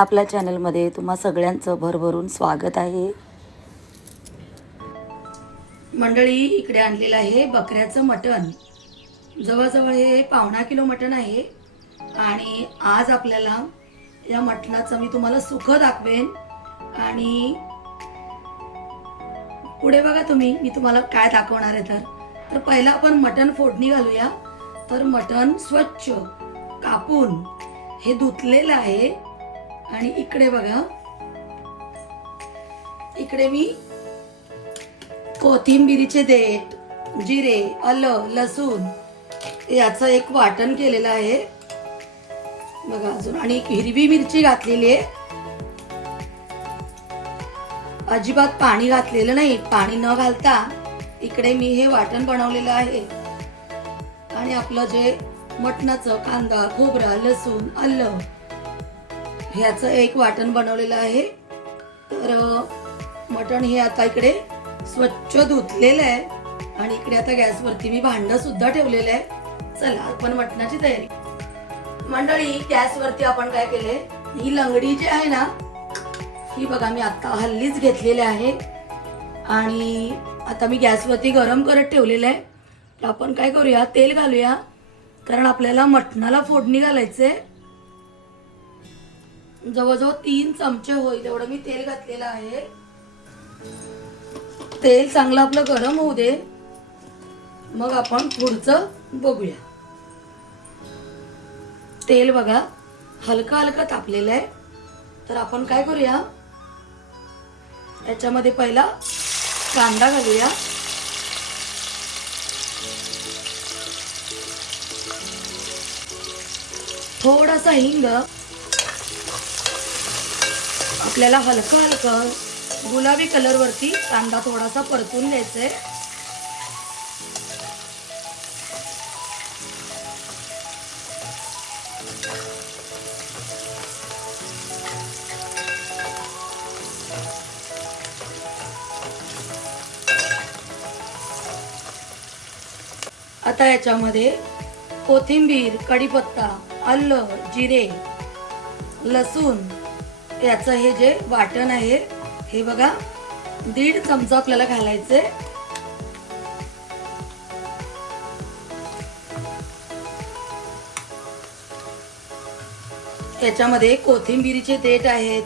आपल्या चॅनलमध्ये तुम्हा सगळ्यांचं भरभरून स्वागत आहे. मंडळी इकडे आणलेलं आहे बकऱ्याचं मटण. जवळजवळ हे पावणा किलो मटण आहे. आणि आज आपल्याला या मटणाचं मी तुम्हाला सुख दाखवेन. आणि पुढे बघा तुम्ही मी तुम्हाला काय दाखवणार आहे तर. तर पहिला आपण मटण फोडणी घालूया. तर मटण स्वच्छ कापून हे धुतलेलं आहे. आणि इकडे बघा. इकडे मी कोथिंबिरीचे देठ जिरे आलं लसूण याचं एक वाटण केलेलं आहे. बघा अजून. आणि हिरवी मिरची घातलेली आहे. अजिबात पाणी घातलेलं नाही. पाणी न घालता इकडे मी हे वाटण बनवलेलं आहे. आणि आपलं जे मटणाचं कांदा खोबरा लसूण आलं ह्याचं एक वाटण बनवलेलं आहे. तर मटण हे आता इकडे स्वच्छ धुतलेलं आहे. आणि इकडे आता गॅसवरती मी भांडंसुद्धा ठेवलेलं आहे. चला आपण मटणाची तयारी मंडळी गॅसवरती आपण काय केले ही लंगडी जी आहे ना ही बघा मी आता हल्लीच घेतलेली आहे. आणि आता मी गॅसवरती गरम करत ठेवलेलं आहे. तर आपण काय करूया? तेल घालूया. कारण आपल्याला मटणाला फोडणी घालायचं आहे जवळजवळ तीन चमचे होईल एवढं मी तेल घातलेलं आहे. तेल चांगलं आपलं गरम होऊ दे. मग आपण पुढचं बघूया. तेल बघा हलका हलका तापलेलं आहे. तर आपण काय करूया? याच्यामध्ये पहिला कांदा घालूया. थोडासा हिंग. आपल्याला हलकं हलकं गुलाबी कलर वरती कांदा थोडासा परतून द्यायचा आहे आता याच्यामध्ये कोथिंबीर कढीपत्ता आलं जिरे लसूण याचं हे जे वाटण आहे हे बघा दीड चमचा आपल्याला घालायचे. त्याच्यामध्ये कोथिंबीरीचे देठ आहेत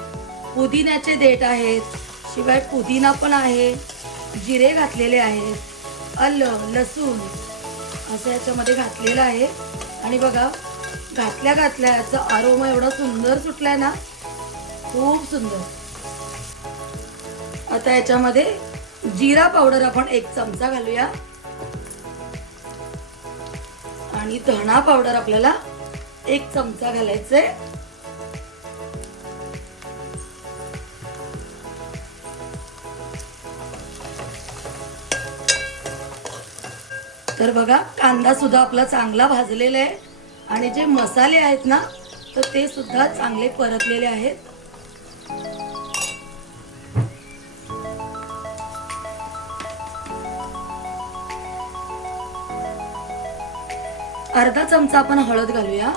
पुदिन्याचे देठ आहेत शिवाय पुदिना पण आहे जिरे घातलेले आहेत अल लसूण असं याच्यामध्ये घातलेलं आहे. आणि बघा घातल्या घातल्या याचा आरोमा एवढा सुंदर सुटलाय ना खूप सुंदर. आता याच्यामध्ये जिरा पावडर आपण एक चमचा घालूया. आणि धणा पावडर आपल्याला एक चमचा घालायचंय. तर बघा कांदा सुद्धा आपला चांगला भाजलेला आहे. आणि जे मसाले आहेत ना तर ते सुद्धा चांगले परतलेले आहेत. अर्धा चमचा आपण हळद घालूया.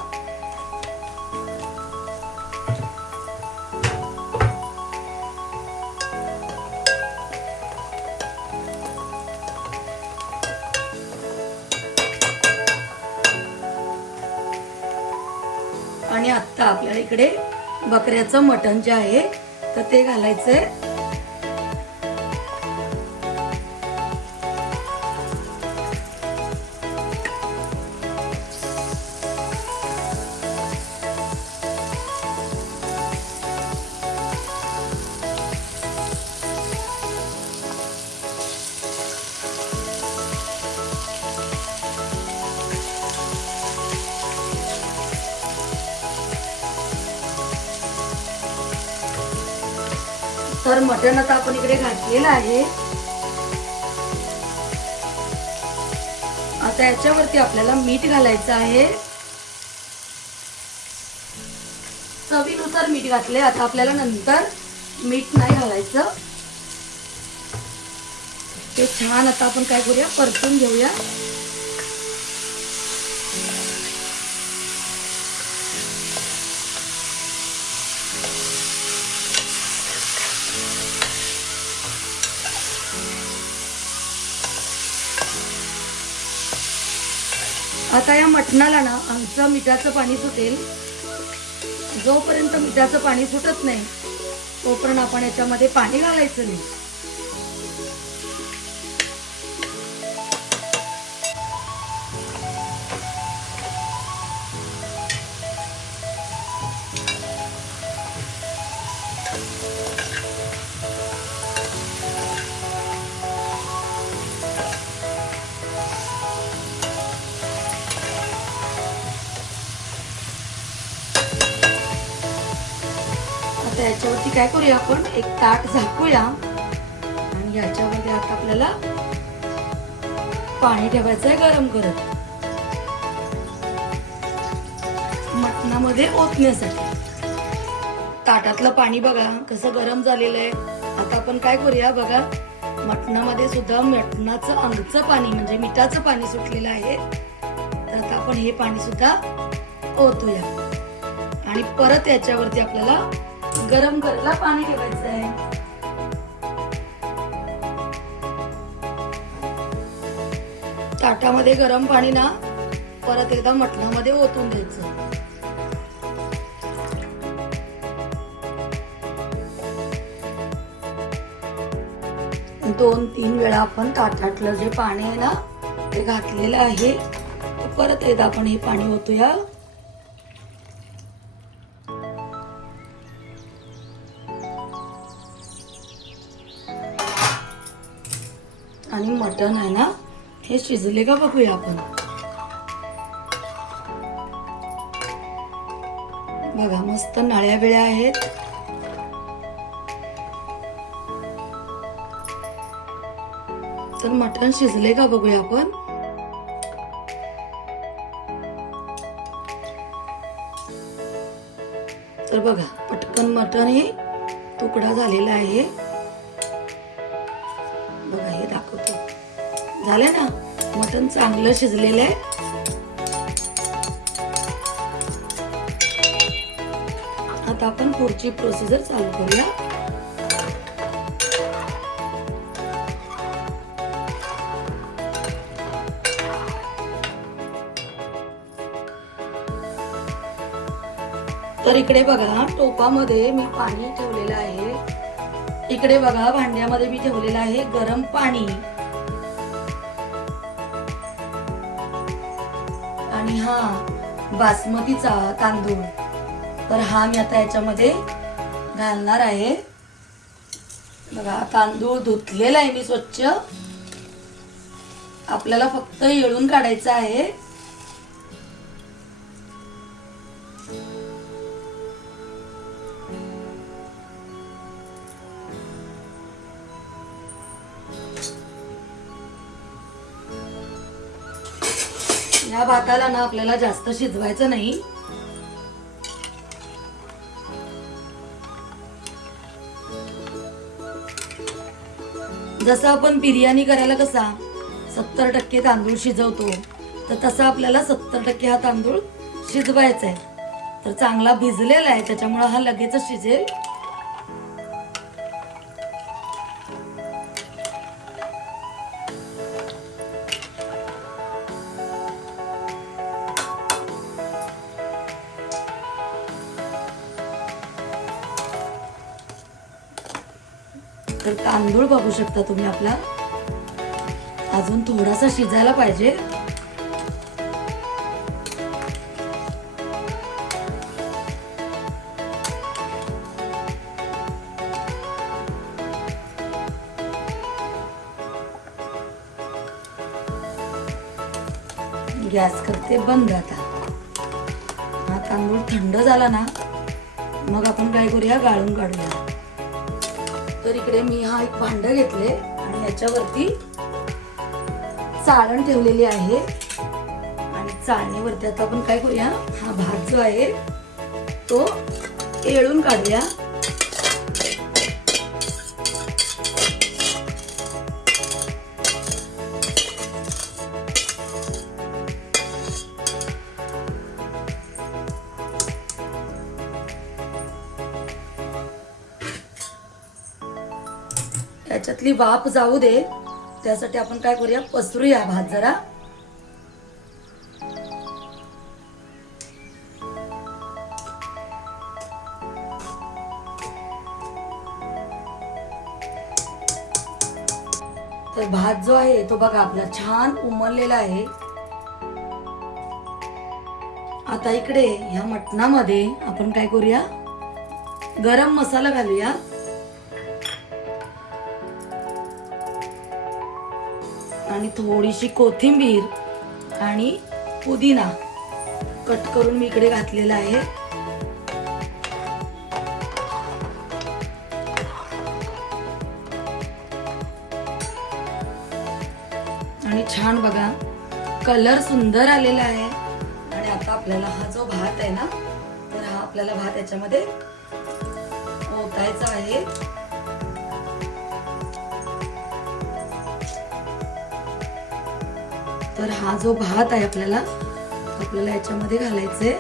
आणि आता आपल्याला इकडे बकऱ्याचं मटण जे आहे तर ते घालायचंय. तर मटण आता आपण इकडे घातलेलं आहे. आता याच्यावरती आपल्याला मीठ घालायचं आहे. चवीनुसार मीठ घातले आता आपल्याला नंतर मीठ नाही घालायचं. ते छान आता आपण काय करूया? परतून घेऊया. आता या मटणाला ना आमचं मिठाचं पाणी सुटेल. जोपर्यंत मिठाचं पाणी सुटत नाही तोपर्यंत आपण याच्यामध्ये पाणी घालायचं नाही. आता याच्यावरती काय करूया आपण? एक ताट झाकूया. आणि याच्यामध्ये आता आपल्याला पाणी ठेवायचं आहे गरम करत. मटणामध्ये ओतण्यासाठी. ताटातलं पाणी बघा कसं गरम झालेलं आहे. आता आपण काय करूया बघा. मटणामध्ये सुद्धा मटणाचं अंगचं पाणी म्हणजे मिठाचं पाणी सुटलेलं आहे. तर आता आपण हे पाणी सुद्धा ओतूया. आणि परत याच्यावरती आपल्याला गरम करायला पाणी ठेवायचं आहे. ताटामध्ये गरम पाणी ना परत एकदा मटणामध्ये ओतून द्यायचं. दोन तीन वेळा आपण ताटातलं जे पाणी आहे ना ते घातलेलं आहे. परत एकदा आपण हे पाणी ओतूया. मटण आहे ना हे शिजले का बघूया आपण. बघा मस्त नळ्या बिळ्या आहेत. तर मटण शिजले का बघूया आपण. तर बघा पटकन मटण हे तुकडा झालेला आहे. झालं ना? मटण चांगलं शिजलेलं आहे. आता आपण पुढची प्रोसिजर चालू करूया. तर इकडे बघा टोपामध्ये मी पाणी ठेवलेलं आहे. इकडे बघा भांड्यामध्ये मी ठेवलेलं आहे गरम पाणी. आणि हा बासमतीचा तांदूळ. तर हा मी आता याच्यामध्ये घालणार आहे. बघा तांदूळ धुतलेला आहे मी स्वच्छ. आपल्याला फक्त येळून काढायचं आहे. भाताला ना आपल्याला जास्त शिजवायचं नाही. जसं आपण बिर्याणी करायला कसा सत्तर टक्के तांदूळ शिजवतो तर तसा आपल्याला सत्तर टक्के हा तांदूळ शिजवायचा आहे. तर चांगला भिजलेला आहे त्याच्यामुळे हा लगेचच शिजेल. बघू शकता तुम्ही आपला. अजून थोडासा शिजायला पाहिजे. गॅस करते बंद आता. हा तांदूळ थंड झाला ना मग आपण काय करूया? गाळून काढूया. तर इकडे मी हा एक भांड घेतले आणि याच्यावरती चाळण ठेवलेली आहे. आणि चाळणीवरती आता आपण काय करूया? हा भात जो आहे तो येळून काढूया. त्याच्यातली वाप जाऊ दे. त्यासाठी आपण काय करूया? पसरूया भात जरा. तर भात जो आहे तो बघा आपला छान उमरलेला आहे. आता इकडे ह्या मटणामध्ये आपण काय करूया? गरम मसाला घालूया. थोडीशी कोथिंबीर आणि पुदिना कट करून मी इकडे घातलेला आहे. आणि छान बघा कलर सुंदर आलेला आहे. आणि आता आपल्याला हा जो भात आहे ना तर हा आपल्याला भात याच्यामध्ये ओतायचा आहे. तर हा जो भात आहे आपल्याला आपल्याला याच्यामध्ये घालायचे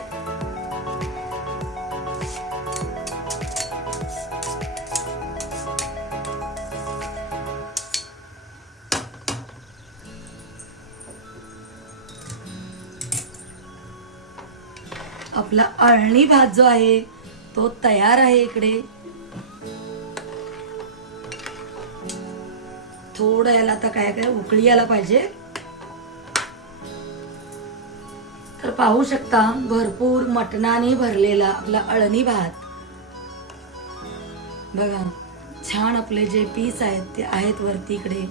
आपला अळणी भात जो आहे तो तयार आहे इकडे. थोडं याला आता काय काय उकळी यायला पाहिजे. पाहू शकता भरपूर मटणाने भरलेला आपला अळणी भात. बघा छान आपले जे पीस आहेत ते आहेत वरती इकडे.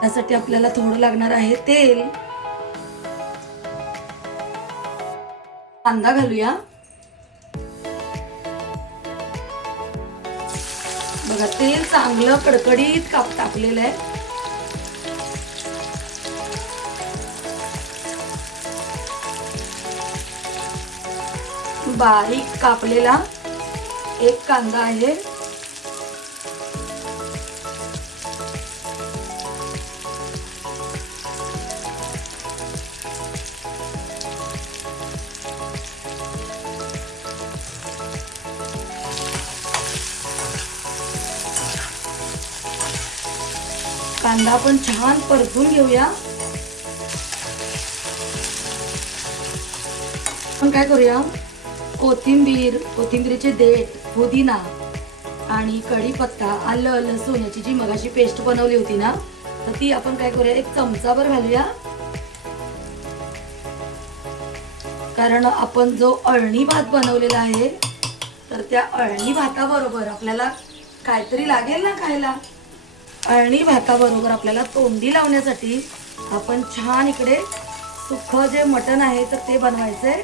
त्यासाठी आपल्याला थोडं लागणार आहे तेल. कांदा घालूया. बघा तेल चांगलं कडकडीत काप टाकलेलं आहे. बारीक कापलेला एक कांदा आहे. कांदा आपण छान परतून घेऊया. आपण काय करूया? कोथिंबीर कोथिंबीरीचे देठ पुदिना आणि कढीपत्ता आलं लसूण याची जी मगाशी पेस्ट बनवली होती ना तर ती आपण काय करूया? एक चमचाभर घालूया. कारण आपण जो अळणी भात बनवलेला आहे तर त्या अळणी भाताबरोबर आपल्याला काहीतरी लागेल ना खायला. अळणी भाताबरोबर आपल्याला तोंडी लावण्यासाठी आपण छान इकडे सुखं जे मटण आहे तर ते बनवायचं आहे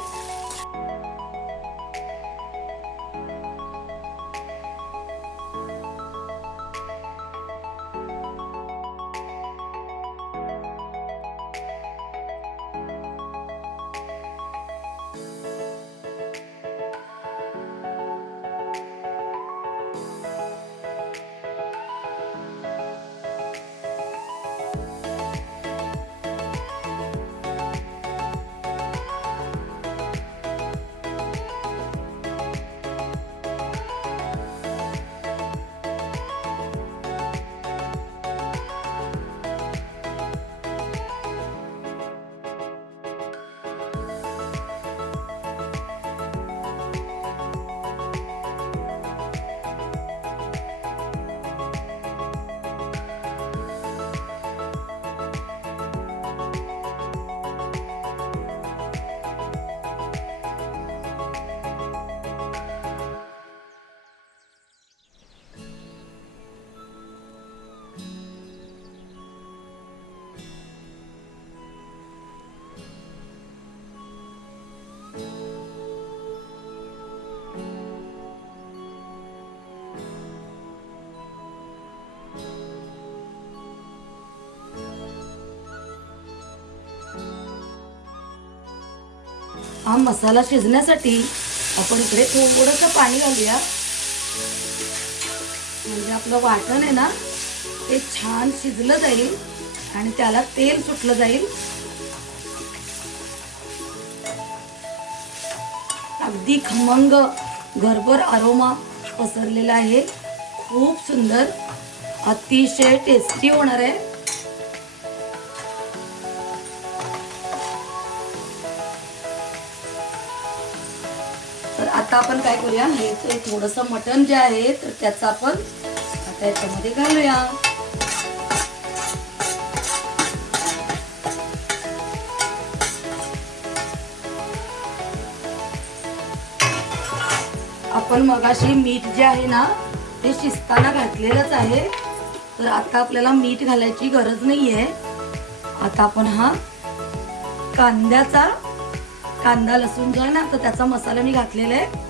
हा मसाला शिजण्यासाठी आपण इकडे थोडंसं पाणी घालूया. म्हणजे आपलं वाटण आहे ना ते छान शिजलं जाईल आणि त्याला तेल सुटलं जाईल. अगदी खमंग घरभर आरोमा पसरलेला आहे. खूप सुंदर अतिशय टेस्टी होणार आहे. आता आपण काय करूया? हे ते थोडंसं मटण जे आहे तर त्याचं आपण आता याच्यामध्ये घालूया. आपण मगाशी मीठ जे आहे ना ते शिजताना घातलेलंच आहे. तर आता आपल्याला मीठ घालायची गरज नाही आहे आता आपण हा कांद्याचा कांदा लसूण जो आहे ना तर त्याचा मसाला मी घातलेला आहे.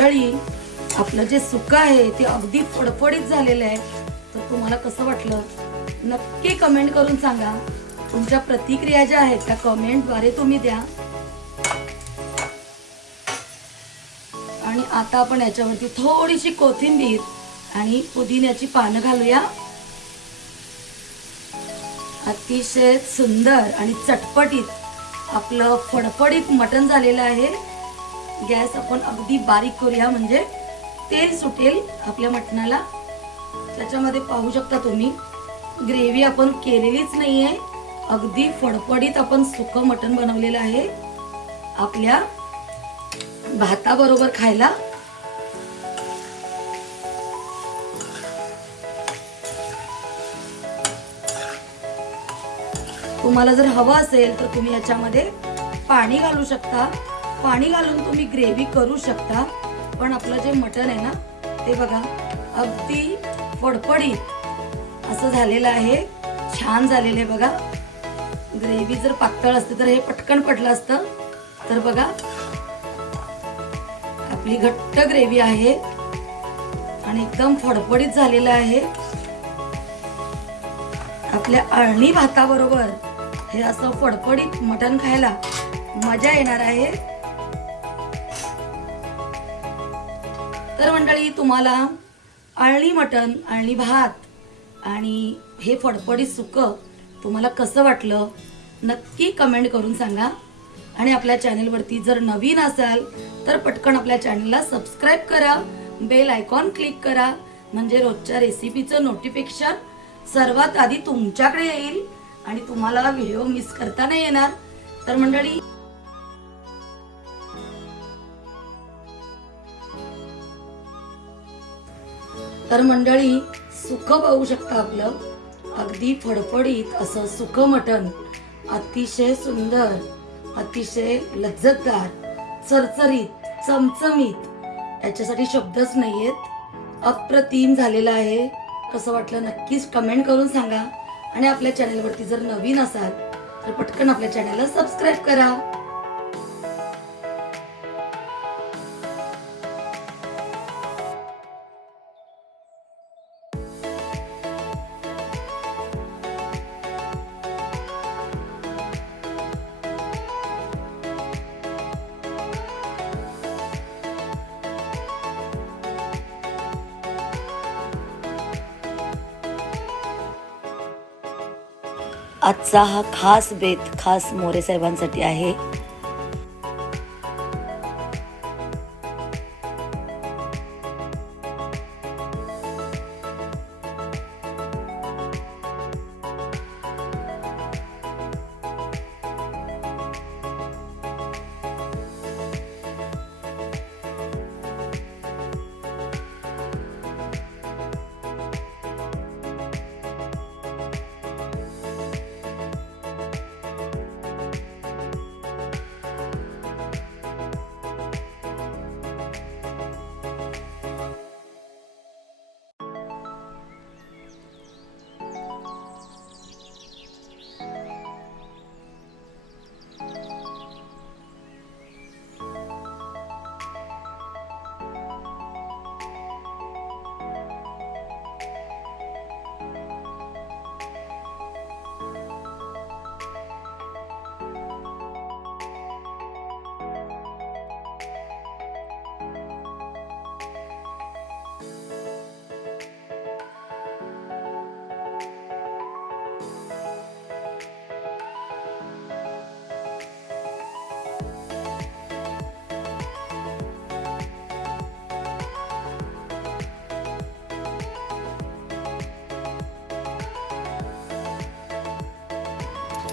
मंडळी आपलं जे सुख आहे ते अगदी फडफडीत झालेलं आहे. तर तुम्हाला कसं वाटलं? नक्की कमेंट करून सांगा. तुमच्या प्रतिक्रिया ज्या आहेत त्या कमेंटद्वारे तुम्ही द्या. आणि आता आपण याच्यावरती थोडीशी कोथिंबीर आणि पुदिन्याची पानं घालूया. अतिशय सुंदर आणि चटपटीत आपलं फडफडीत मटण झालेलं आहे. गॅस आपण अगदी बारीक करूया. म्हणजे तेल सुटेल आपल्या मटणाला. त्याच्यामध्ये पाहू शकता तुम्ही ग्रेव्ही आपण केलेलीच नाही आहे अगदी फडफडीत आपण सुकं मटण बनवलेलं आहे. आपल्या भाताबरोबर खायला. तुम्हाला जर हवं असेल तर तुम्ही याच्यामध्ये पाणी घालू शकता. पाणी घालून तुम्ही ग्रेव्ही करू शकता. पण आपलं जे मटण आहे ना ते बघा अगदी फडफडीत असं झालेलं आहे. छान झालेलं आहे बघा. ग्रेव्ही जर पातळ असते तर हे पटकन पडलं असतं. तर बघा आपली घट्ट ग्रेव्ही आहे. आणि एकदम फडफडीत झालेलं आहे. आपल्या अळणी भाताबरोबर हे असं फडफडीत मटण खायला मजा येणार आहे. तर मंडळी तुम्हाला आळणी मटण आळणी भात आणि हे फडफडीत सुकं तुम्हाला कसं वाटलं नक्की कमेंट करून सांगा. आणि आपल्या चॅनेलवरती जर नवीन असाल तर पटकन आपल्या चॅनलला सबस्क्राईब करा बेल आयकॉन क्लिक करा. म्हणजे रोजच्या रेसिपीचं नोटिफिकेशन सर्वात आधी तुमच्याकडे येईल आणि तुम्हाला व्हिडिओ मिस करता नाही येणार. तर मंडळी तर मंडळी सुख पाहू शकता आपलं. अगदी फडफडीत असं सुख मटण. अतिशय सुंदर अतिशय लज्जतदार चरचरीत चमचमीत. याच्यासाठी शब्दच नाहीयेत. अप्रतिम झालेलं आहे. कसं वाटलं नक्कीच कमेंट करून सांगा. आणि आपल्या चॅनलवरती जर नवीन असाल तर पटकन आपल्या चॅनलला सबस्क्राईब करा. आजचा हा खास बेत खास मोरे साहेबांसाठी आहे.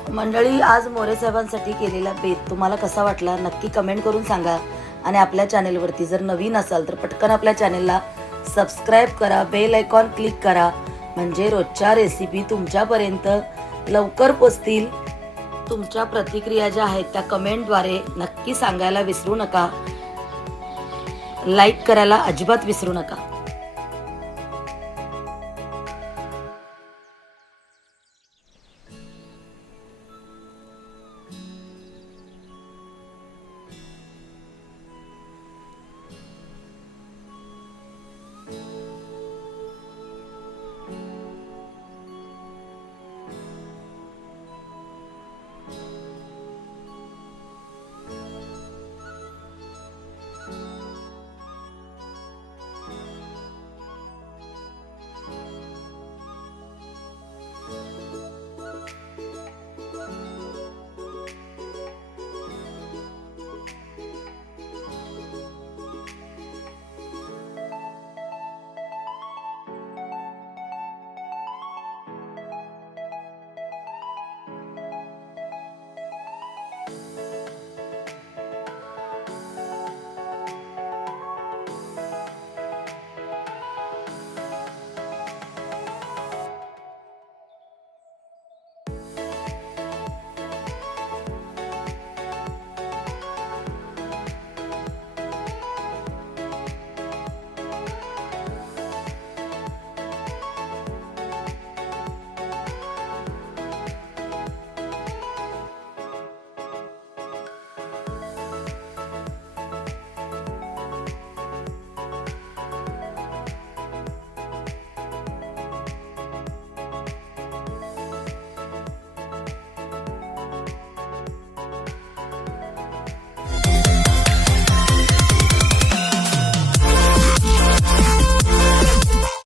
मंडळी आज मोरे साहेबांसाठी केलेला बेत तुम्हाला कसा वाटला? नक्की कमेंट करून सांगा. आणि आपल्या चॅनेलवरती जर नवीन असाल तर पटकन आपल्या चॅनेलला सबस्क्राईब करा बेल आयकॉन क्लिक करा. म्हणजे रोजच्या रेसिपी तुमच्यापर्यंत लवकर पोचतील. तुमच्या प्रतिक्रिया ज्या आहेत त्या कमेंटद्वारे नक्की सांगायला विसरू नका. लाईक करायला अजिबात विसरू नका.